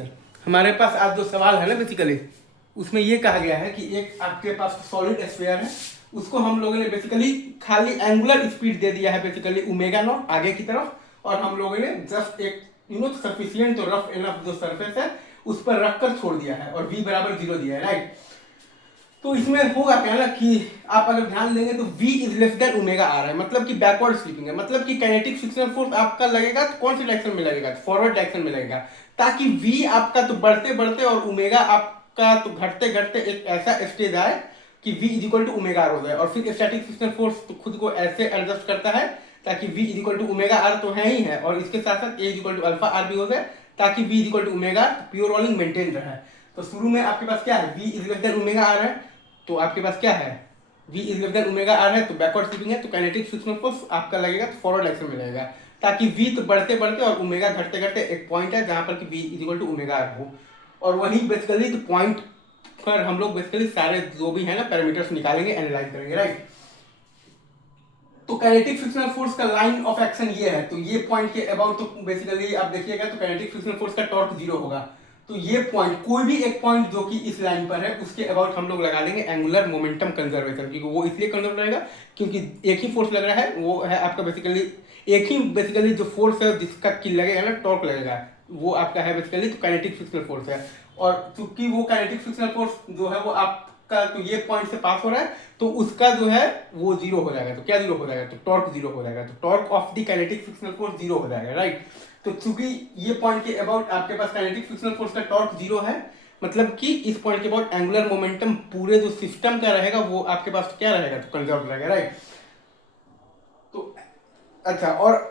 Teacher, हमारे पास आज जो सवाल है ना बेसिकली उसमें ये कहा गया है कि एक आपके पास सॉलिड स्फीयर है, उसको हम लोगों ने बेसिकली खाली एंगुलर स्पीड दे दिया है बेसिकली ओमेगा नॉट आगे की तरफ, और हम लोगों ने जस्ट एक सफिशिएंट जो रफ इनफ जो सरफेस है उस पर रखकर छोड़ दिया है और v बराबर 0 दिया है, राइट। तो इसमें होगा क्या ना कि आप अगर ध्यान देंगे तो v is less than omega are है, मतलब कि बैकवर्ड स्वीपिंग है, मतलब कि काइनेटिक फ्रिक्शनल फोर्स आपका लगेगा तो कौन सी डायरेक्शन में लगेगा, फॉरवर्ड डायरेक्शन में लगेगा, ताकि v आपका तो बढ़ते बढ़ते और ओमेगा आपका तो घटते घटते एक ऐसा स्टेज आए कि v is equal to omega R हो जाए, और फिर स्टैटिक फ्रिक्शनल फोर्स तो खुद को ऐसे एडजस्ट करता है ताकि v is equal to omega R तो है ही है, और इसके साथ साथ a is equal to alpha R भी हो जाए ताकि v is equal to omega pure rolling maintain रहे। तो शुरू में आपके पास क्या है, v is less than omega are है, तो आपके पास क्या है, v is less than omega are है, तो बैकवर्ड स्वीपिंग है, तो काइनेटिक फ्रिक्शनल फोर्स आपका लगेगा तो फॉरवर्ड डायरेक्शन में लगेगा, ताकि v तो बढ़ते बढ़ते और ओमेगा घटते घटते एक पॉइंट है जहां पर कि v is equal to omega R हो, और वही बेसिकली तो पॉइंट पर हम लोग बेसिकली सारे जो भी है ना पैरामीटर्स निकालेंगे, एनालाइज करेंगे, राइट। तो काइनेटिक फ्रिक्शनल फोर्स का लाइन ऑफ एक्शन ये है, तो ये पॉइंट के अबाउट तो बेसिकली आप देखिएगा तो काइनेटिक फ्रिक्शनल फोर्स का टॉर्क 0 होगा, तो ये पॉइंट कोई भी एक पॉइंट जो कि इस लाइन पर है उसके अबाउट हम लोग लगा देंगे एंगुलर मोमेंटम कंजर्वेशन, क्योंकि वो इसलिए कंजर्व रहेगा क्योंकि एक ही फोर्स लग रहा है, वो है आपका बेसिकली एक ही बेसिकली जो फोर्स है जिसका कि लगेगा ना टॉर्क लगेगा, वो आपका है बेसिकली तो काइनेटिक फ्रिक्शनल फोर्स है, और चूंकि वो काइनेटिक फ्रिक्शनल फोर्स जो है वो आपका तो ये पॉइंट से पास हो रहा है तो उसका जो है वो 0 हो जाएगा, तो क्या 0 हो जाएगा, तो टॉर्क 0 हो जाएगा, तो torque of the kinetic frictional force 0 हो जाएगा, राइट। तो चूंकि ये पॉइंट के अबाउट आपके पास काइनेटिक फ्रिक्शनल फोर्स का टॉर्क 0 है, मतलब कि इस पॉइंट के अबाउट एंगुलर मोमेंटम पूरे जो सिस्टम का रहेगा वो आपके पास क्या रहेगा, तो कंजर्व रहेगा, राइट। तो अच्छा, और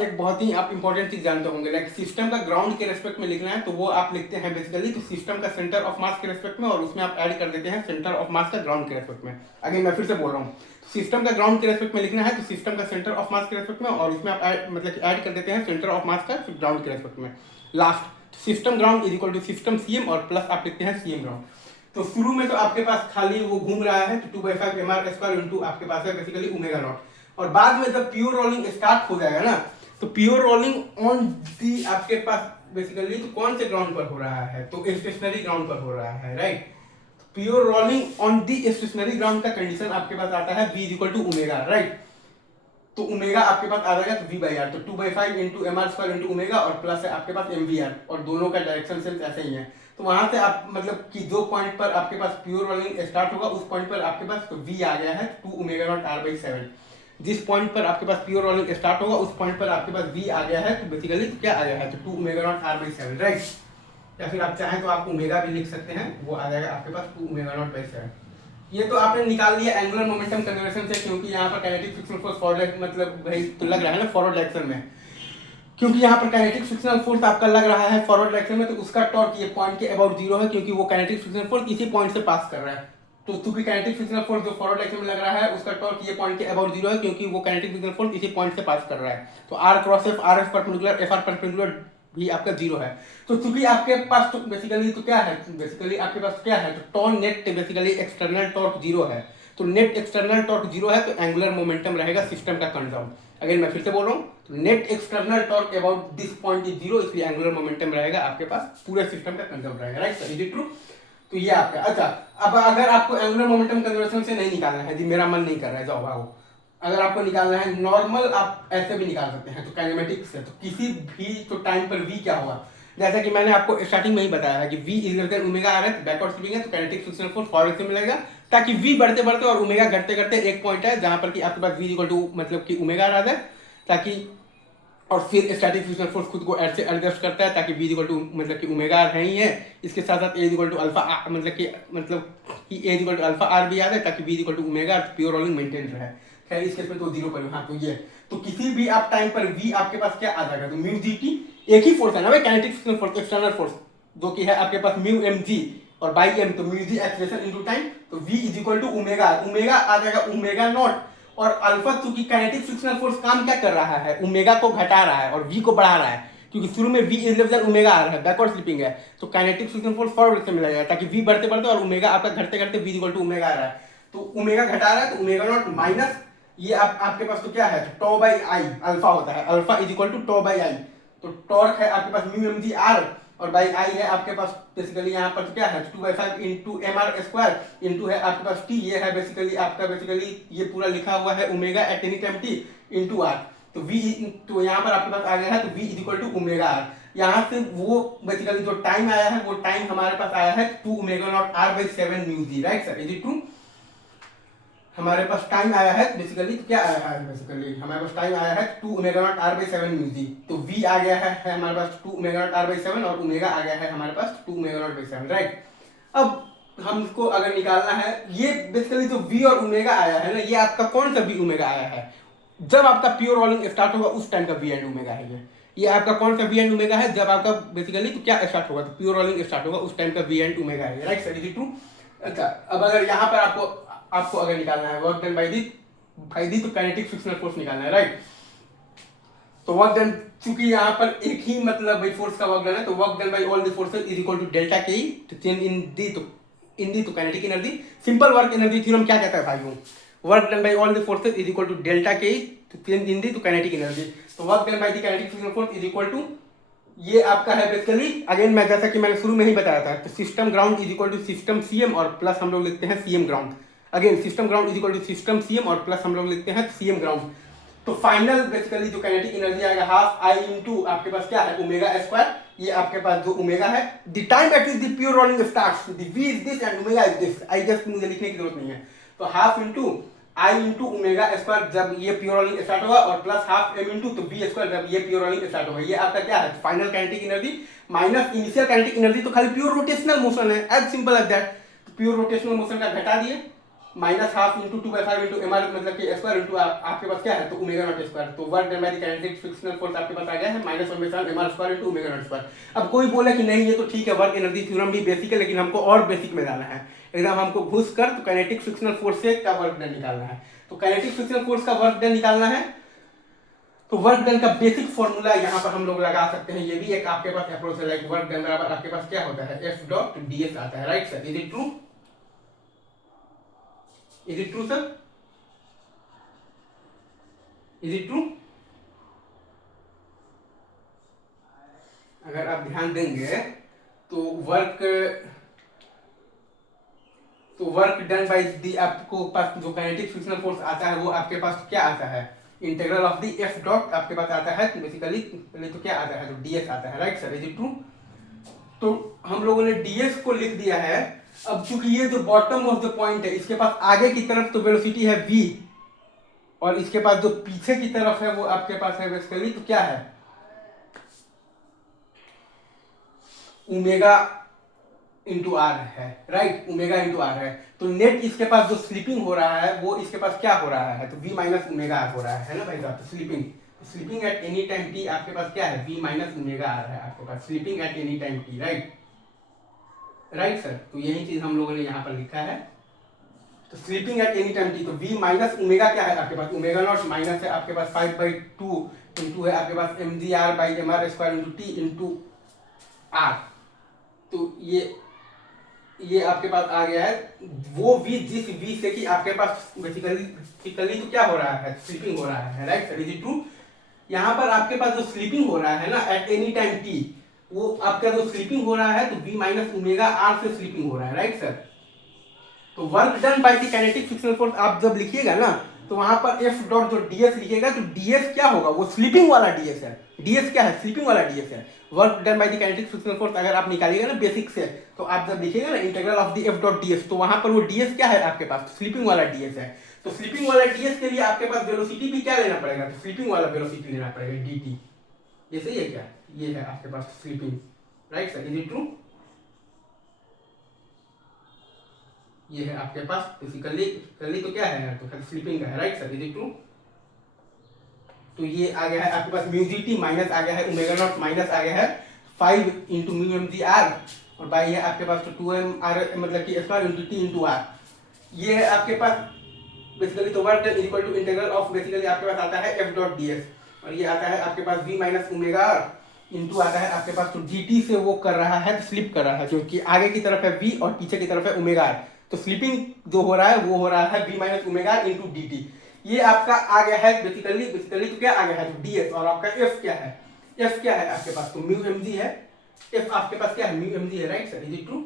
एक बहुत ही आप इंपॉर्टेंट चीज जानते होंगे, लाइक सिस्टम का ग्राउंड के रेस्पेक्ट में लिखना है तो वो आप लिखते हैं बेसिकली तो सिस्टम का सेंटर ऑफ मास के रेस्पेक्ट में, और उसमें आप ऐड कर देते हैं सेंटर ऑफ मास का ग्राउंड के रेस्पेक्ट में। अगर मैं फिर से बोल रहा हूँ, सिस्टम का ग्राउंड के रेस्पेक्ट में लिखना है तो सिस्टम का सेंटर ऑफ मास के रेस्पेक्ट में, और उसमें आप मतलब ऐड कर देते हैं सेंटर ऑफ मास का ग्राउंड के रेस्पेक्ट में last. System ground is equal to system CM और प्लस आप लिखते हैं सीएम ग्राउंड। तो शुरू में तो आपके पास खाली वो घूम रहा है तो 2/5 mr स्क्वायर इंटू आपके पास है बेसिकली ओमेगा नॉट, और बाद में जब प्योर रोलिंग स्टार्ट हो जाएगा ना तो प्योर रोलिंग ऑन दी आपके पास बेसिकली तो कौन से ग्राउंड पर हो रहा है, तो स्टेशनरी ग्राउंड पर हो रहा है, right. Pure rolling on the stationary ground का कंडीशन आपके पास आता है v equal to omega, right. तो ओमेगा आपके पास आ जाएगा तो v बाई आर, तो 2/5 into M are square into omega, और प्लस है आपके पास एम वी आर, और दोनों का डायरेक्शन सेंस ऐसे ही है। तो वहां से आप मतलब कि जो पॉइंट पर आपके पास प्योर रोलिंग स्टार्ट होगा उस पॉइंट पर आपके पास तो v आ गया है 2 ओमेगा नॉट r बाई 7। जिस पॉइंट पर आपके पास प्योर रोलिंग स्टार्ट होगा उस पॉइंट पर आपके पास v आ गया है, तो बेसिकली तो क्या आ गया है, तो 2 omega not r by 7, right. या फिर आप चाहें तो आप ओमेगा भी लिख सकते हैं, वो आ जाएगा आपके पास 2 ओमेगा नॉट बाई 7। ये तो आपने निकाल दिया एंगुलर मोमेंटम कंजर्वेशन से, क्योंकि यहाँ पर काइनेटिक फ्रिक्शनल फोर्स फॉरवर्ड मतलब भाई तो लग रहा है ना फॉरवर्ड डायरेक्शन में, क्योंकि यहाँ पर काइनेटिक फ्रिक्शनल फोर्स आपका लग रहा है फॉरवर्ड डायरेक्शन में, तो उसका टॉर्क ये पॉइंट के अबाउट 0 है, क्योंकि वो काइनेटिक फ्रिक्शनल फोर्स इसी पॉइंट से पास कर रहा है। तो चूंकि काइनेटिक फ्रिक्शनल फोर्स जो फॉरवर्ड डायरेक्शन में लग रहा है उसका टॉर्क ये पॉइंट के अबाउट 0 है, क्योंकि वो काइनेटिक फ्रिक्शनल फोर्स इसी पॉइंट से पास कर रहा है। तो r cross f, r f perpendicular, f r perpendicular भी आपका 0 है। तो चूंकि आपके पास तो बेसिकली तो क्या है, बेसिकली आपके पास क्या है, तो torque net basically external torque 0 है, तो नेट एक्सटर्नल टॉर्क 0 है, तो एंगुलर मोमेंटम रहेगा सिस्टम का कंजर्व। अगर मैं फिर से बोल रहा हूँ, तो net external torque about this point is 0, इसलिए एंगुलर मोमेंटम रहेगा आपके पास पूरे सिस्टम का कंजर्व रहेगा, राइट। Is it true? तो ये आपका अच्छा। अब अगर आपको एंगुलर मोमेंटम कंजर्वेशन से नहीं निकालना है जी, मेरा मन नहीं कर रहा है, जाओ भागो। अगर आपको निकालना है नॉर्मल, आप ऐसे भी निकाल सकते हैं, तो काइनेमेटिक्स से तो किसी भी तो टाइम पर v क्या होगा, जैसा कि मैंने आपको स्टार्टिंग में ही बताया है कि v is less than omega are है, बैकवर्ड स्वीपिंग है, तो काइनेटिक फ्रिक्शनल फोर्स फॉरवर्ड से मिलेगा, ताकि v बढ़ते बढ़ते और ओमेगा घटते घटते एक पॉइंट है जहां पर कि आपके पास v इक्वल टू मतलब कि ओमेगा आ जाए, ताकि और फिर स्टैटिक फ्रिक्शनल फोर्स खुद को ऐसे एडजस्ट करता है ताकि v इक्वल टू मतलब कि ओमेगा आर है ही है, इसके साथ साथ a इक्वल टू अल्फा मतलब कि a equal to alpha R भी आ जाए ताकि v equal to omega R pure rolling maintain रहे। खैर इस केस में तो 0 पर, हाँ तो ये तो किसी भी आप टाइम पर v आपके पास क्या आ जाएगा, तो म्यू जी टी, एक ही फोर्स है ना भाई kinetic frictional force, external force जो कि है आपके पास म्यू एम जी और बाई एम, तो mu g acceleration into time, तो v is equal to omega, omega आ जाएगा ओमेगा नॉट, और अल्फा चूंकि काइनेटिक फ्रिक्शनल फोर्स काम क्या कर रहा है, ओमेगा को घटा रहा है और v को बढ़ा रहा है, क्योंकि शुरू में v is less than omega are है, बैकवर्ड स्लिपिंग है, तो काइनेटिक फ्रिक्शनल फोर्स फॉरवर्ड से मिला जाएगा ताकि v बढ़ते बढ़ते और ओमेगा आपका घटते घटते v इक्वल टू ओमेगा आ रहा है, तो ओमेगा घटा रहा है तो ओमेगा नॉट माइनस ये आपके पास तो क्या है, तो टॉ बाई आई अल्फा होता है, alpha is equal to tau by I, तो टॉर्क है आपके पास म्यू एम जी आर, और बाई आई है आपके पास बेसिकली यहाँ पर क्या है 2/5 into M are square into है आपके पास टी, ये है बेसिकली आपका बेसिकली ये पूरा लिखा हुआ है omega at any time T into are. तो वी तो यहाँ पर आपके पास आ गया है तो v is equal to omega R. यहाँ से वो बेसिकली जो टाइम आया है वो टाइम हमारे पास आया है 2 omega not are by 7 mu G, right sir, is it true? हमारे पास टाइम आया है बेसिकली तो क्या आया है बेसिकली हमारे पास टाइम आया है 2 omega not are by 7 mu g. तो v आ गया है हमारे पास 2 ओमेगा नॉट आर बाई 7 और ओमेगा आ गया है हमारे पास 2 ओमेगा नॉट बाई 7, राइट। अब हमको अगर निकालना है ये बेसिकली जो v और ओमेगा आया है ना, ये आपका कौन सा v ओमेगा आया है? जब आपका प्योर रोलिंग स्टार्ट होगा उस टाइम का वी एंड ओमेगा है ये आपका कौन सा वी एंड ओमेगा है? जब आपका बेसिकली तो क्या स्टार्ट होगा, तो प्योर रोलिंग स्टार्ट होगा उस टाइम का वी एंड ओमेगा है, right sir, is it true? अच्छा, अब अगर यहाँ पर आपको अगर निकालना है वर्क डन बाय दी तो काइनेटिक फ्रिक्शनल फोर्स निकालना है, राइट। तो वर्क डन, चूंकि यहाँ पर एक ही मतलब बाई फोर्स का वर्क डन है, तो work done by all the forces is equal to delta K, तो चेंज इन दी तो kinetic energy. Simple work energy theorem क्या कहता है भाइयों? Work done by all the forces is equal to delta K, तो change in the तो kinetic energy. तो work done by the kinetic frictional force is equal to, ये आपका है बेसिकली अगेन मैं जैसा कि मैंने शुरू में ही बताया था, तो system ground is equal to system CM और प्लस हम लोग लिखते हैं CM ground. Again system ground is equal to system CM और प्लस हम लोग लिखते हैं सीएम ग्राउंड। तो फाइनल बेसिकली जो काइनेटिक एनर्जी आएगा हाफ आई इंटू आपके पास क्या है ओमेगा स्क्वायर, ये आपके पास जो ओमेगा है the time at which the pure rolling starts the V is this and omega is this, I just मुझे लिखने की जरूरत नहीं है। तो half into I into omega square जब ये प्योर रोलिंग स्टार्ट होगा और प्लस हाफ एम इंटू तो बी स्क्वायर जब ये प्योर रोलिंग स्टार्ट होगा, ये आपका क्या है final kinetic energy minus initial kinetic energy. तो खाली प्योर रोटेशनल मोशन है, एज सिंपल एज दैट। तो प्योर रोटेशनल मोशन का घटा दिए minus half into 2/5 into M R मतलब कि स्क्वायर इंटू आपके पास क्या है तो ओमेगा नॉट स्क्वायर। तो work done by the kinetic frictional force आपके पास आ गया है minus 1/7 M are square into omega not square. अब कोई बोले कि नहीं ये तो ठीक है वर्क एनर्जी थ्योरम भी बेसिक है, लेकिन हमको और बेसिक में जाना है, एकदम हमको घुस कर तो काइनेटिक फ्रिक्शनल फोर्स से का वर्क डन निकालना है। तो काइनेटिक फ्रिक्शनल फोर्स का वर्क डन निकालना है, तो वर्क डन का बेसिक फॉर्मूला यहाँ पर हम लोग लगा सकते हैं। ये भी एक आपके पास अप्रोच है, लाइक वर्क डन बराबर आपके पास क्या होता है एफ डॉट डीएस आता है, right sir, is it true? Is it true sir? Is it true? अगर आप ध्यान देंगे तो वर्क डन बाय दी आपको पास जो काइनेटिक फ्रिक्शनल फोर्स आता है वो आपके पास क्या आता है integral of the F dot आपके पास आता है बेसिकली पहले तो क्या आता है तो डीएस आता है, right sir, is it true? तो हम लोगों ने डीएस को लिख दिया है। अब चूंकि ये जो बॉटम ऑफ द पॉइंट है इसके पास आगे की तरफ तो वेलोसिटी है v और इसके पास जो पीछे की तरफ है वो आपके पास है बेसिकली तो क्या है ओमेगा इंटू आर है, राइट, ओमेगा इंटू आर है। तो नेट इसके पास जो स्लीपिंग हो रहा है वो इसके पास क्या हो रहा है तो v माइनस ओमेगा आर हो रहा है ना भाई साहब। तो sleeping at any time T आपके पास क्या है v माइनस ओमेगा आर है आपके पास slipping at any time t, right sir. तो यही चीज हम लोगों ने यहाँ पर लिखा है। तो sleeping at any time T तो v माइनस ओमेगा क्या है आपके पास ओमेगा नॉट माइनस है आपके पास 5/2 इंटू है आपके पास m ji r by m are square into T into are. तो ये आपके पास आ गया है वो v जिस v से कि आपके पास बेसिकली तो क्या हो रहा है स्लीपिंग हो रहा है, right sir, is it true? यहाँ पर आपके पास जो स्लीपिंग हो रहा है ना एट एनी टाइम t वो आपका जो स्लीपिंग हो रहा है तो v माइनस ओमेगा आर से स्लीपिंग हो रहा है, राइट सर। तो work done by the kinetic frictional force आप जब लिखिएगा ना तो वहां पर एफ डॉट जो डीएस लिखिएगा तो डीएस क्या होगा वो स्लीपिंग वाला डीएस है। डीएस क्या है स्लीपिंग वाला डीएस है। Work done by the kinetic frictional force अगर आप निकालिएगा ना बेसिक से तो आप जब लिखिएगा ना integral of the F dot DS तो वहां पर वो डीएस क्या है आपके पास स्लीपिंग वाला डीएस है। तो स्लीपिंग वाला डीएस के लिए आपके पास वेलोसिटी भी क्या लेना पड़ेगा तो स्लीपिंग वाला वेलोसिटी लेना पड़ेगा dt। ये सही है क्या? ये है आपके पास slipping, right sir, is it true? ये है आपके पास बेसिकली तो क्या है तो स्लीपिंग का है, right sir, is it true? तो ये आ गया है आपके पास म्यू जी टी माइनस आ गया है ओमेगा नॉट माइनस आ गया है 5 into mu M G R और बाई है आपके पास तो 2m आर मतलब कि square into T into R. ये है आपके पास बेसिकली तो work done is equal to integral of basically आपके पास आता है एफ डॉट डी एस और ये आता है आपके पास v minus omega R into आता है आपके पास तो dt से वो कर रहा है तो स्लिप कर रहा है क्योंकि आगे की तरफ है v और पीछे की तरफ है ओमेगा आर। तो स्लीपिंग जो हो रहा है वो हो रहा है v minus omega into D T. ये आपका आ गया है बेसिकली तो क्या आ गया है तो ds और आपका f क्या है f क्या है आपके पास तो म्यू एम जी है एफ आपके पास क्या है, म्यू एम जी है, right sir, is it true?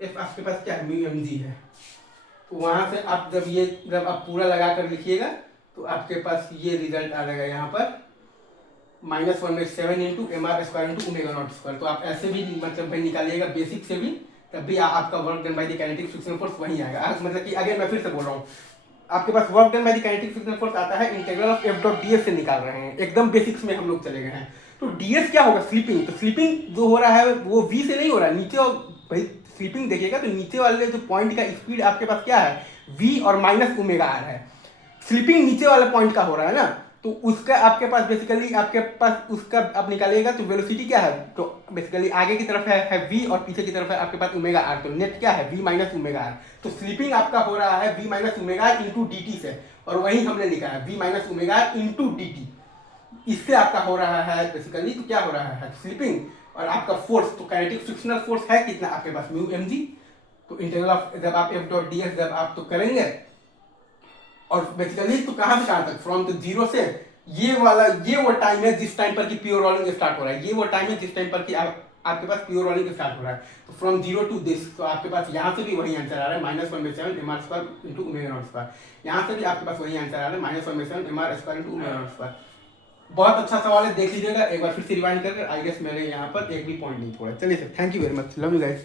F आपके पास क्या है, म्यू एम जी है। तो वहां से आप जब आप पूरा लगा कर लिखिएगा तो आपके पास ये रिजल्ट आ जाएगा यहाँ पर -1/7 into M are square into omega not square. तो आप ऐसे भी मतलब भाई निकालिएगा बेसिक से भी, तब भी आपका work done by the kinetic frictional force वही आएगा। मतलब कि अगर मैं फिर से बोल रहा हूँ, आपके पास work done by the kinetic frictional force आता है, integral of F dot d s से निकाल रहे हैं, एकदम बेसिक्स में हम लोग चले गए हैं। तो डीएस क्या होगा, स्लीपिंग। तो स्लीपिंग जो हो रहा है वो वी से नहीं हो रहा है, नीचे भाई स्लीपिंग देखिएगा तो नीचे वाले जो पॉइंट का स्पीड आपके पास क्या है, वी और माइनस ओमेगा आर है। स्लीपिंग नीचे वाले पॉइंट का हो रहा है ना, तो उसका आपके पास बेसिकली आपके पास उसका आप निकालिएगा तो वेलोसिटी क्या है, तो बेसिकली आगे की तरफ है वी और पीछे की तरफ है आपके पास ओमेगा आर। तो नेट क्या है, वी माइनस ओमेगा आर। तो स्लीपिंग आपका हो रहा है V minus omega R into D T से, और वही हमने लिखा है V minus omega R into D T. इससे आपका हो रहा है बेसिकली, तो क्या हो रहा है, स्लीपिंग। और आपका फोर्स, तो काइनेटिक फ्रिक्शनल फोर्स है कितना आपके पास, म्यू एम जी। तो इंटीग्रल ऑफ जब आप एफ डॉट डी एस जब आप तो करेंगे, और बेसिकली तो कहां से कहां तक, फ्रॉम द जीरो से ये वाला, ये वो टाइम है जिस टाइम पर की प्योर रोलिंग स्टार्ट हो रहा है, ये वो टाइम है जिस टाइम पर की आपके पास प्योर रोलिंग स्टार्ट हो रहा है। तो फ्रॉम जीरो टू दिस, तो आपके पास यहाँ से भी वही आंसर आ रहा है -1/7 M are square into omega not square. यहाँ से भी आपके पास वही आंसर आ रहा है -1/7 M are square into omega not square. बहुत अच्छा सवाल है, देख लीजिएगा एक बार फिर से रिवाइंड करके। आई गेस मेरे यहाँ पर एक भी पॉइंट नहीं छोड़ा। चलिए sir, thank you very much, love you guys.